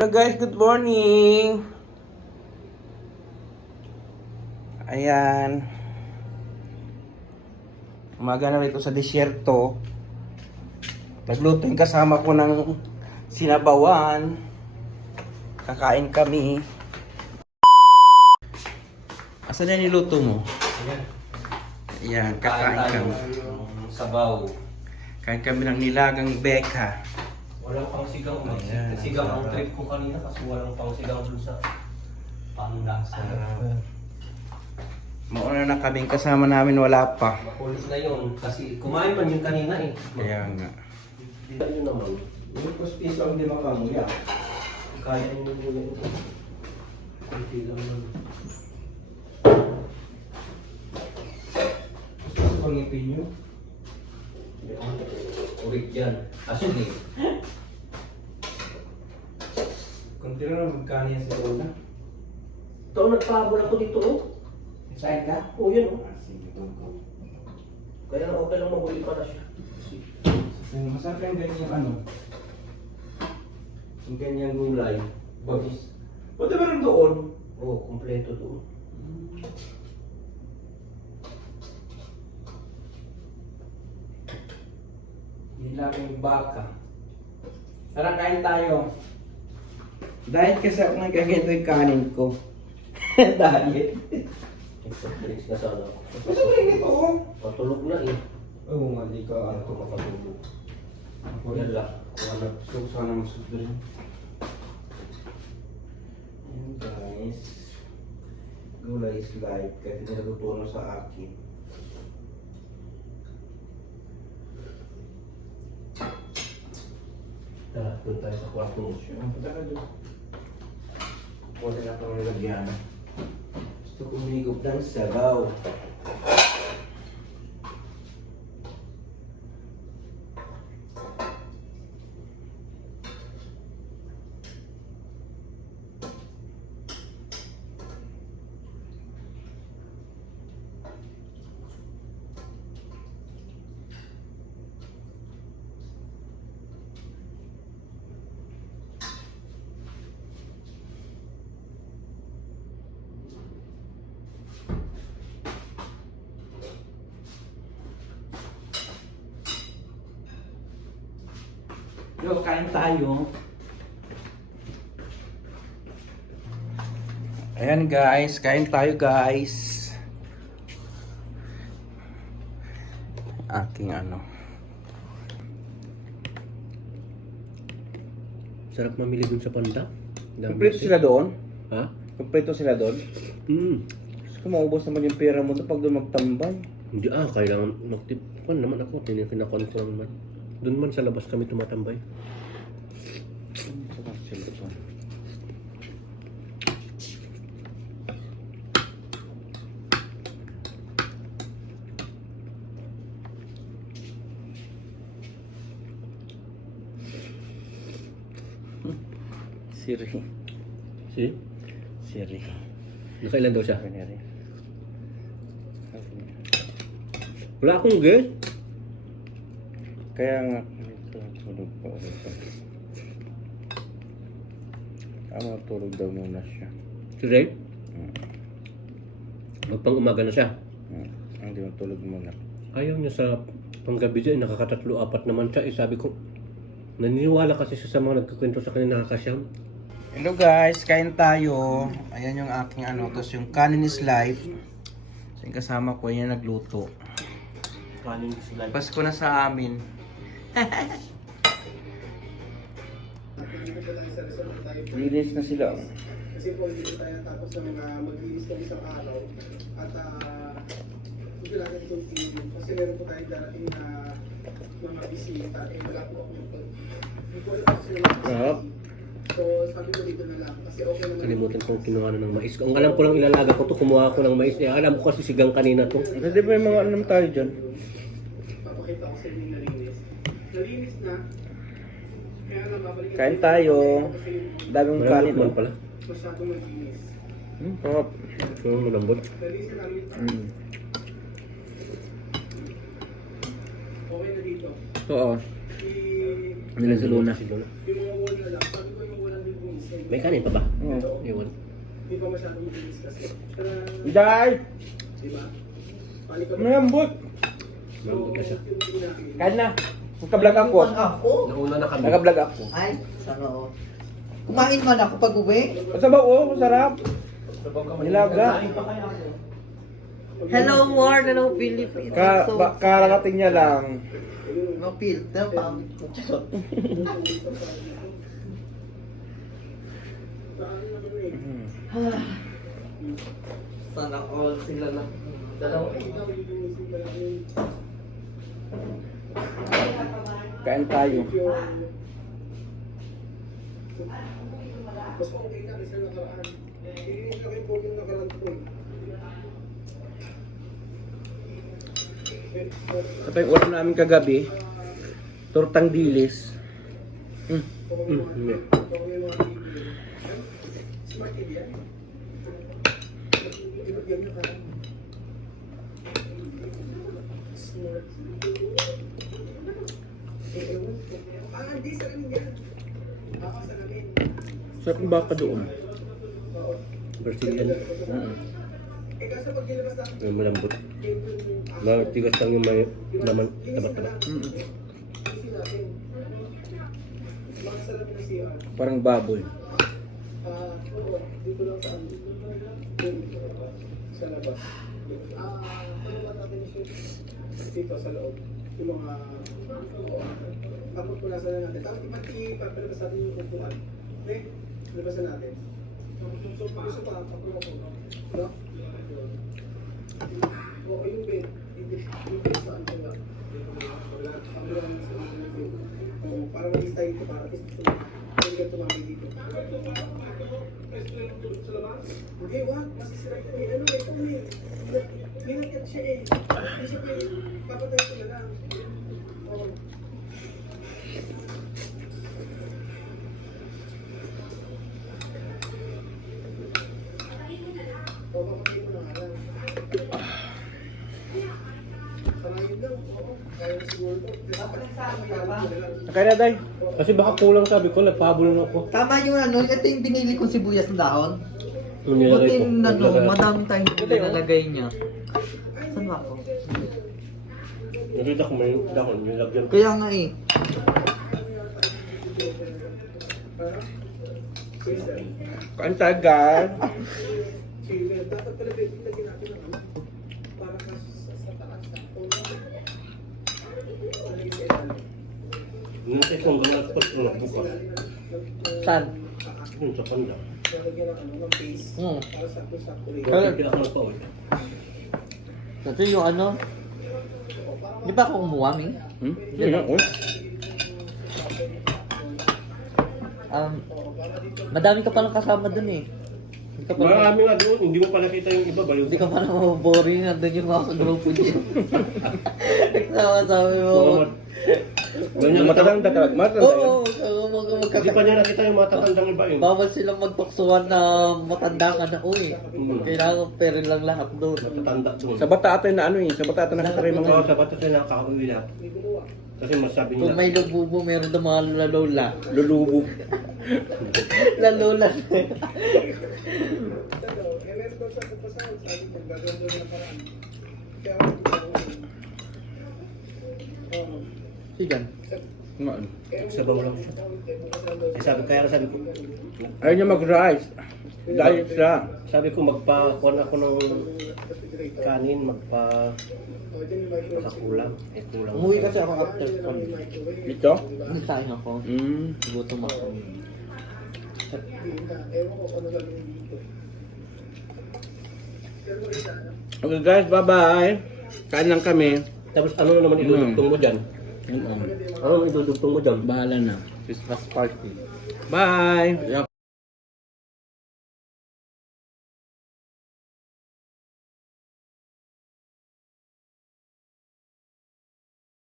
Hello guys, good morning! Ayan. Umaga na rito sa disyerto. Nagluto yung kasama ko ng sinabawan. Kakain kami. Asan yan niluto mo? Ayan. Ayan, kakain kami. sabaw. Kain kami ng nilagang beka. Walang pang sigang. Ayan. Sigang ang trip ko kanina kasi walang pang sigang dun sa panlasa. Mauna na kaming kasama namin wala pa. Makulit na yun kasi kumain man yun kanina eh. Kaya nga. Hindi yun naman. Yung puspis lang din makamuya. Kaya yun yung yun. Kunti lang naman. Gusto ko ngipin nyo. Ulit yan. Actually, Kunti lang na magkano yan sa Lola. ito nagpahabol ako dito oh. Excited ka? Oh yan oh. Ah, sige, doon ko. Kaya okay lang mahuli pa na siya. Yung Masarap yung ganyan ano. Yung ganyang gulay. Bagis. Pwede ba rin doon? Oo, oh, kompleto doon. Nilagang baka. Tara, kain tayo. Diet kasi ako ng kaganito yung kanin ko. Diet. Drinks na sana ako. Gusto ko rin ito oh. Patulog na eh. Oo, mali ka. Ano ko makatulog. Ako Yan lang. Wala. Gusto ko sana magsudrin. Ayan guys. Gulay is life. Kahit hindi natutunan sa akin. Tara, doon tayo sa kwarto mo. Ang punta ka doon. Wala na pang nilagyan. Gusto ko umigop ng sabaw. Kain tayo. Ayan guys, kain tayo guys. Aking ano. Sarap mamili dun sa panda. Kompleto sila doon? Ha? Kompleto sila doon? Hmm. Gusto ko maubos naman yung pera mo to pag doon magtambay. Hindi ah, kailangan magtip. Kung naman ako, tinipinakuan ko naman. Doon man sa labas kami tumatambay. Siri. Si? Siri. Nakailan daw siya? Wala akong guess. Kaya nga, ito, tulog pa ulit. Tama, tulog daw muna siya. Si Ray? Hmm. Magpang umaga na siya. Hmm. Hindi mo tulog muna. Ayaw niya sa panggabi dyan, nakakatatlo, apat naman siya. Eh, sabi ko, naniniwala kasi siya sa mga nagkikwento sa kanya nakakasyam. Hello guys, kain tayo. Ayan yung aking ano, tapos yung kanin is life. So, yung kasama ko, yan nagluto. Kanin sila. Pasko na sa amin. Linis na sila. Kasi po, dito tayo tapos ng mga maglinis ng isang araw. At uh, hindi lang ito. Kasi meron po tayo darating na mga bisita. Eh, wala po ako yung Hindi ko alam kasi yung mga Sarap. So, sabi ko dito na lang. Kasi okay naman. Kalimutan kong kinuha na ng mais. Ang alam ko lang ilalaga ko to, kumuha ako ng mais. Eh, alam ko kasi sigang kanina to. Ano di ba yung mga alam tayo dyan? Papakita ko sa inyo yung nalinis. Nalinis na. Kaya lang, babalikan Kain tayo. Daming kanin. man oh. pala. masyadong malinis. Hmm, sarap. Yung malambot. Nalinis namin. Hmm. Okay na dito. Oo. Nila sa luna. Si Luna. Yung mga wall na lang, sabi ko yung wall na linis. kasi. May kanin pa ba? Hmm. Iwan. Hindi pa masyadong mabilis kasi. Kaya, Day! di ba? Balik ka ba? Malambot! Malambot na siya. Kain na. Magka-vlog ako. Ako? Nauna na kami. Naka-vlog ako. Ay, sana all. Kumain man ako pag uwi. Masabaw oh, masarap. Nilaga. Hello world, hello Philippines. Ka, So, ba, kararating niya lang. No filter, pangit ko. Ah. Sana all sila lang. Dalawa. Kain tayo. Ito yung ulam namin kagabi. Tortang dilis. Mm. Hmm, hindi. Smart TV yan. Di ba ganyan ka? Smart. Eh, ewan ko. Ah, hindi sa amin yan. Ako sa amin. Sarap yung baka doon. Oo. Brazilian. Mm. Eh, malambot. yung yung- Matigas lang yung may laman. Taba-taba. Mm. Parang baboy. Ah, oo. Dito lang sa amin. Sa labas. Ah, ano ba natin dito sa loob? Yung mga... Oo. Tapos punasan na natin. Tapos ipati, papalabas natin yung kukuhan. Okay? Labasan natin. So, gusto pa, pag-roll ko. No? Oo, yung bed. Yung bed saan ko nga. Ang lang sa mga bed. Para mag-is tayo dito, para at least pwede ka tumamay dito. Hindi, wag. Masisira ko eh. Ano eh, ito eh. Minagyan siya eh. Hindi siya pwede. Papatay ko na lang. Oo, papatay ko na nga lang. Sarayin lang. Oo. Kaya na ko na na, Day. Kasi baka kulang sabi ko, nagpahabol na ako. Tama yung ano, ito yung binili kong sibuyas na dahon. Yung Buti ko. yung ano, Naglagay- madami tayong nilalagay niya. Saan ba ako? Nakita ko may dahon, yung lagyan ko. Kaya nga eh. Kain tayo, guys. Sige, dapat pala baby lagyan natin ng ano. Para sa sa, sa taas sa tono. Lagyan sa ilalim. Yung sa isang gawa ko, ito na bukas. Saan? Yun sa kanda. Hmm. Kaya- Kaya pila ko nagpawid. Kasi yung ano, di ba ako kumuha, Ming? Hmm? Yun na. Um, madami ka palang kasama dun eh. Hindi ka palang, Marami nga doon, hindi mo pa nakita yung iba ba? Yung hindi ka palang maboboring, nandun yung mga grupo niya. Nagsama-sabi mo. mga Ganyan Matatanda matanda. ka. Matatanda Oo, oo, mag Hindi pa magkaka- niya nakita yung matatandang iba yun. Bawal silang magtuksuhan na matanda ka na. Uy, Mm. kailangan pera lang lahat doon. Matatanda doon. Sa bata ata na ano eh. Sa bata ata nakataray mga Mga sa bata sila nakakauwi na. Kasi masabi Kung nila. may lububo, meron ng mga lalola. lulubo. Lalola. Ano, eh meron daw sa pasahan, sabi ko, gagawin daw ng paraan. Kaya ako Oo. Sigan. Nga, ano. Sabaw lang siya. Eh, sabi, kaya sabi ko, Ayaw niya mag-rice. Diet siya. sabi ko magpa-kuhan ako ng kanin, magpa kakulang. Eh, kulang. Umuwi kasi ako after con. Ito? Nisahin ako. Mm. Gutom ako. Okay guys, bye-bye. Kain lang kami. Tapos ano na naman idudugtong mo dyan? Yun, oh. Ano naman idudugtong mo dyan? Bahala na. Christmas party. Bye!